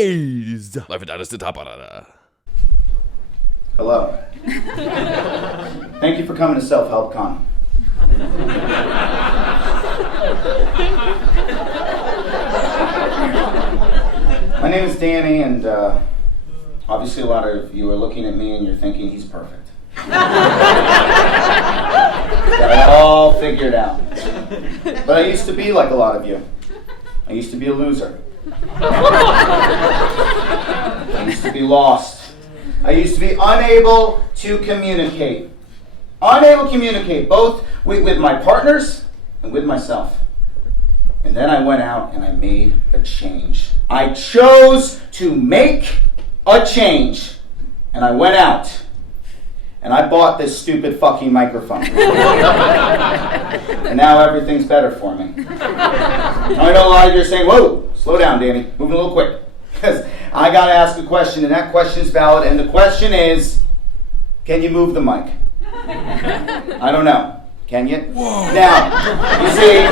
Days. Live at Dynasty Typewriter. Hello. Thank you for coming to Self-Help Con. My name is Danny, and obviously a lot of you are looking at me and you're thinking he's perfect. Got it all figured out. But I used to be like a lot of you. I used to be a loser. I used to be lost. I used to be unable to communicate. Unable to communicate, both with my partners and with myself. And then I went out and I made a change. I chose to make a change. And I went out and I bought this stupid fucking microphone. And now everything's better for me. I know a lot of you are saying, whoa, slow down, Danny, moving a little quick. Because I got to ask a question, and that question is valid, and the question is, can you move the mic? I don't know. Can you? Whoa. Now, you see,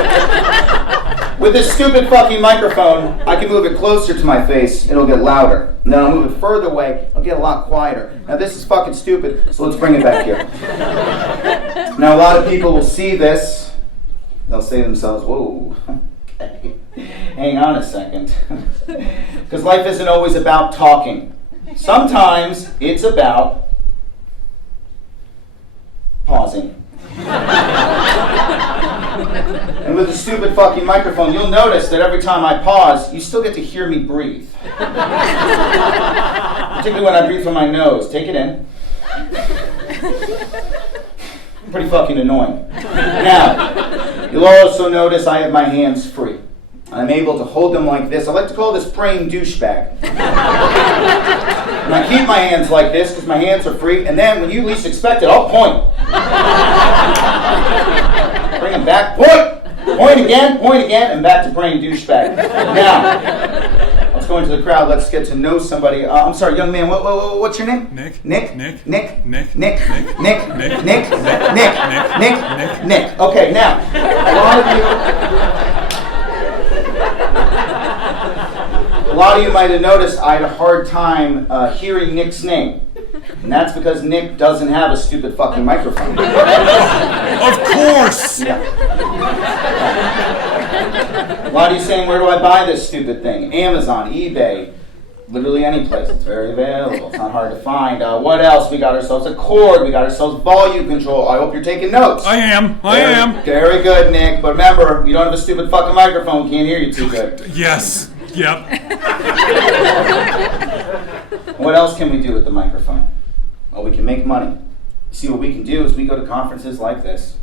with this stupid fucking microphone, I can move it closer to my face, it'll get louder. And then I'll move it further away, it'll get a lot quieter. Now this is fucking stupid, so let's bring it back here. Now a lot of people will see this, they'll say to themselves, whoa, okay, hang on a second. Because life isn't always about talking. Sometimes it's about pausing. And with the stupid fucking microphone, you'll notice that every time I pause, you still get to hear me breathe. Particularly when I breathe from my nose. Take it in. Pretty fucking annoying. Now, you'll also notice I have my hands free. I'm able to hold them like this. I like to call this praying douchebag. And I keep my hands like this because my hands are free, and then when you least expect it, I'll point. Bring them back, point again, and back to praying douchebag. Now, let's go into the crowd. Let's get to know somebody. I'm sorry, young man, what's your name? Nick. Nick. Okay, now, a lot of you might have noticed I had a hard time hearing Nick's name. And that's because Nick doesn't have a stupid fucking microphone. Of course! Yeah. A lot of you saying, where do I buy this stupid thing? Amazon, eBay, literally any place. It's very available. It's not hard to find. What else? We got ourselves a cord. We got ourselves volume control. I hope you're taking notes. I am. Very good, Nick. But remember, you don't have a stupid fucking microphone. Can't hear you too good. Yes. Yep. What else can we do with the microphone? Well, we can make money. See, what we can do is we go to conferences like this,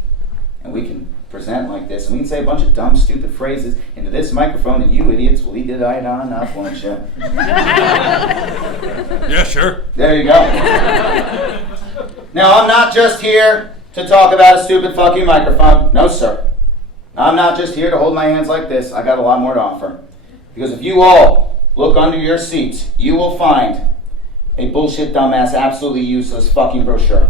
and we can present like this, and we can say a bunch of dumb, stupid phrases into this microphone, and you idiots will eat it right on up, won't you? Yeah, sure. There you go. Now, I'm not just here to talk about a stupid fucking microphone. No, sir. I'm not just here to hold my hands like this. I got a lot more to offer. Because if you all look under your seats, you will find a bullshit, dumbass, absolutely useless fucking brochure.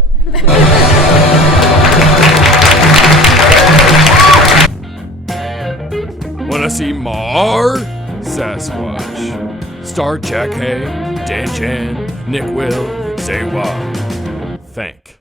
Wanna see more? Sasquatch. Star Jack Hay, Dan Chan, Nick Will, say what? Thank.